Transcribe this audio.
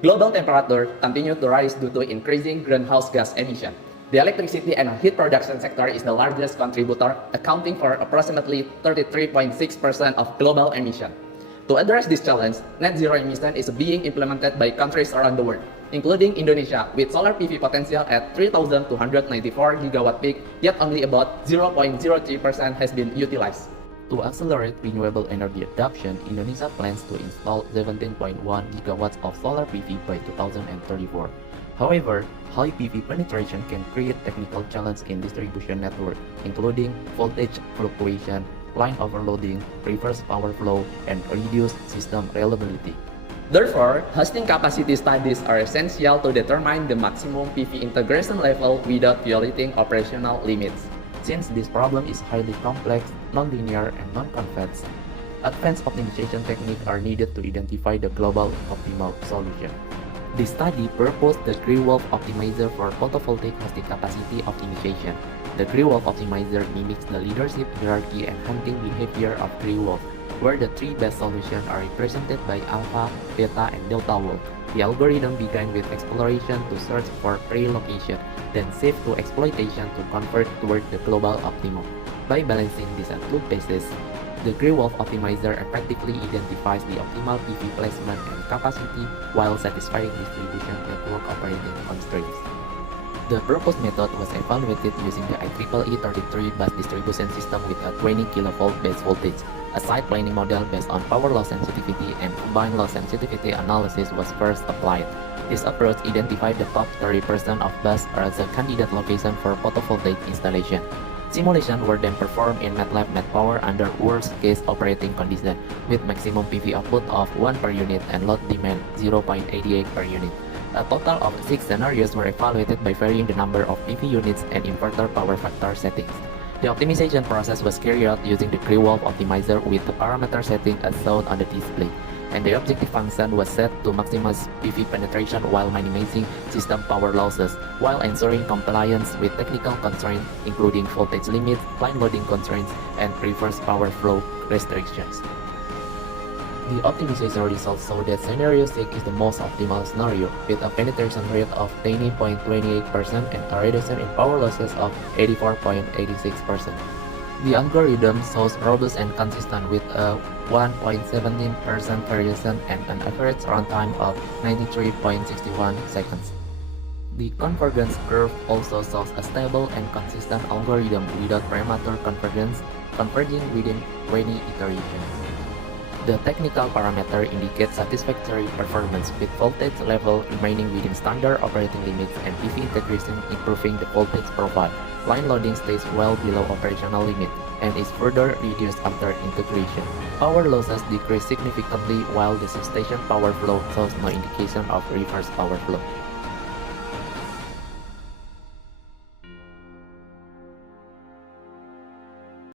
Global temperature continued to rise due to increasing greenhouse gas emission. The electricity and heat production sector is the largest contributor, accounting for approximately 33.6% of global emission. To address this challenge, net zero emission is being implemented by countries around the world, including Indonesia, with solar PV potential at 3,294 gigawatt peak, yet only about 0.03% has been utilized. To accelerate renewable energy adoption, Indonesia plans to install 17.1 gigawatts of solar PV by 2034. However, high PV penetration can create technical challenges in distribution network, including voltage fluctuation, line overloading, reverse power flow, and reduced system reliability. Therefore, hosting capacity studies are essential to determine the maximum PV integration level without violating operational limits. Since this problem is highly complex, nonlinear, and non-convex, advanced optimization techniques are needed to identify the global optimal solution. This study proposed the GWO optimizer for photovoltaic hosting capacity optimization. The GWO optimizer mimics the leadership hierarchy and hunting behavior of GWO, where the three best solutions are represented by alpha, beta, and delta wolf. The algorithm began with exploration to search for prey location, then shift to exploitation to convert toward the global optimum. By balancing these two phases, the GWO optimizer effectively identifies the optimal PV placement and capacity while satisfying distribution network operating constraints. The proposed method was evaluated using the IEEE 33 bus distribution system with a 20 kV base voltage. A site planning model based on power loss sensitivity and combined loss sensitivity analysis was first applied. This approach identified the top 30% of bus as a candidate location for photovoltaic installation. Simulations were then performed in MATLAB MATPower under worst-case operating conditions, with maximum PV output of 1 per unit and load demand 0.88 per unit. A total of 6 scenarios were evaluated by varying the number of PV units and inverter power factor settings. The optimization process was carried out using the GWO optimizer with the parameter setting as shown on the display, and the objective function was set to maximize PV penetration while minimizing system power losses, while ensuring compliance with technical constraints including voltage limits, line loading constraints, and reverse power flow restrictions. The optimization results show that scenario 6 is the most optimal scenario, with a penetration rate of 20.28% and a reduction in power losses of 84.86%. The algorithm shows robust and consistent with a 1.17% variation and an average runtime of 93.61 seconds. The convergence curve also shows a stable and consistent algorithm without premature convergence, converging within 20 iterations. The technical parameter indicates satisfactory performance, with voltage level remaining within standard operating limits and PV integration improving the voltage profile. Line loading stays well below operational limit and is further reduced after integration. Power losses decrease significantly while the substation power flow shows no indication of reverse power flow.